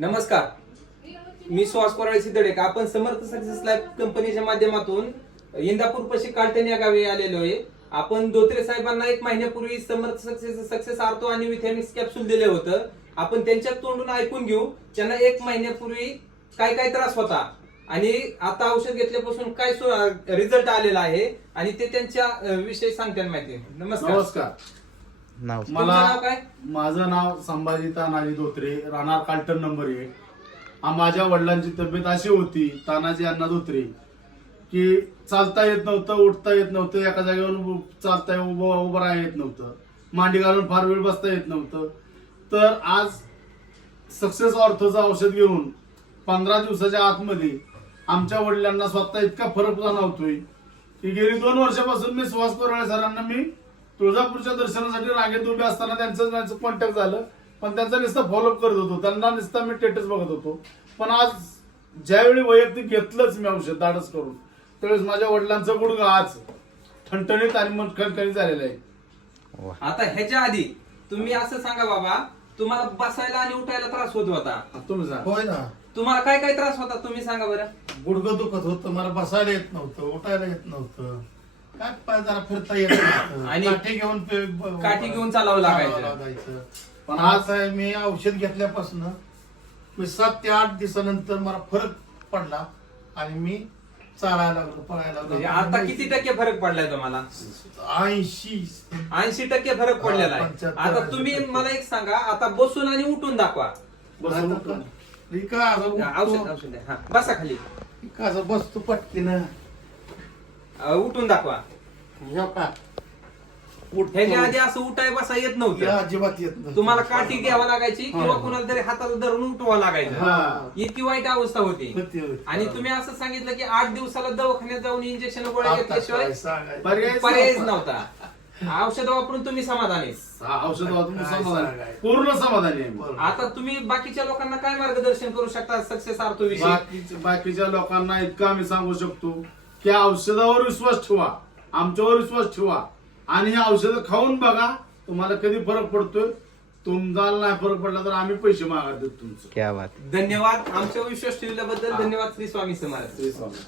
नमस्कार. मी सुहास कोराळे सिद्धडेक. आपण समर्थ success life कंपनीच्या माध्यमातून इंदापूर पशी कालटण या गावी आलेलो आहे. आपण दोत्रे साहेबांना एक महिन्यापूर्वी समर्थ सक्सेस सक्सेस आर्थो आणि विथॅमिक्स कॅप्सूल दिले होतं. आपण त्यांच्या तोंडून ऐकून घेऊ. त्यांना एक महिन्यापूर्वी काय काय त्रास होता? आणि आता औषध घेतल्यापासून काय रिझल्ट आलेला आहे? आणि ते त्यांच्या विषयी सांगतात माहिती नमस्कार. नमस्कार. नाव. तुमचं नाव मला काय? माझं नाव संभाजी तानाजी धोत्रे राहणार कालटण नंबर एक. आ, माझ्या वडिलांची तब्येत अशी होती तानाजी अण्णा धोत्रे की चालता येत नव्हतं उठता येत नव्हतं एका जागेवरून उ- चालता उभं उभं राहा येत नव्हतं. मांडी घालून फार वेळ बसता येत नव्हतं. तर आज सक्सेस ऑर्थोचं औषध घेऊन पंधरा दिवसाच्या आतमध्ये आमच्या वडिलांना स्वतः इतका फरक जाणवतोय की गेली दोन वर्षापासून मी सुहास कोराळे सरांना मी तुळजापूरच्या दर्शनासाठी रांगेत उभे असताना त्यांचं त्यांचं कॉन्टॅक्ट झालं. पण त्यांचा नुसता फॉलोअप करत होतो. त्यांना नुसता मी स्टेटस बघत होतो. पण आज ज्यावेळी वैयक्तिक घेतलंच मी औषध धाडस करून त्यावेळेस माझ्या वडिलांचं गुडघा आज ठणठणीत आणि मन खणखणीत झालेलं आहे. आता ह्याच्या आधी तुम्ही असं सांगा बाबा तुम्हाला बसायला आणि उठायला त्रास होत होता. आता तुम्ही सांगा. होय ना. तुम्हाला काय काय त्रास होता? तुम्ही सांगा बरं. गुडघं दुखत होतं मला बसायला येत नव्हतं उठायला येत नव्हतं. काय पाय जरा फिरता येत नव्हतं आणि काठी घेऊन पे- ब- काठी घेऊन चालावं लागायचं. लागायचं. पण आज आहे मी औषध घेतल्यापासून मी सात ते आठ दिवसानंतर मला फरक पडला आणि मी चालायला लागलो पळायला म्हणजे लागलो आता किती टक्के फरक पडलाय तुम्हाला? ऐंशी. ऐंशी टक्के फरक पडलेला आहे. आता तुम्ही. मला एक सांगा आता बसून आणि उठून दाखवा. बसून उठून. का? असं औषध उठतो. औषध द्या. हा, बसा खाली. असं बसतो पटकीनं. अं, उठून दाखवा ह्यो का उठतो. ह्याच्या आधी असं उठाय बसा येत या नव्हतं अजिबात येत नव्हतं. तुम्हाला काठी घ्यावा लागायची किंवा हा. कुणाला तरी हाताला धरून उठवा लागायचं हा. इतकी वाईट अवस्था होती होती, होती. आणि तुम्ही असं सांगितलं की आठ दिवसाला दवाखान्यात जाऊन इंजेक्शन गोळ्या आता घेतल्याशिवाय काय सांगायचं? पर्यायच पर्यायच नव्हता. औषध वापरून तुम्ही समाधानी औषध वापरून काय समाधानी सांगायचं? पूर्ण समाधानी आहे मी. बरोबर. आता तुम्ही बाकीच्या लोकांना काय मार्गदर्शन करू शकता सक्सेस अर्थ विषयी बाकीच्या बाकीच्या लोकांना इतकं आम्ही सांगू शकतो की औषधावर विश्वास ठेवा. आमच्यावर विश्वास ठेवा. आणि हे औषधं खाऊन बघा तुम्हाला कधी फरक पडतोय. तुम्हाला नाही फरक पडला तर आम्ही पैसे मागा देतो तुमचं. क्या बात. धन्यवाद. आमच्या विश्वास ठेवल्याबद्दल धन्यवाद श्री स्वामी समर्थ. श्री स्वामी.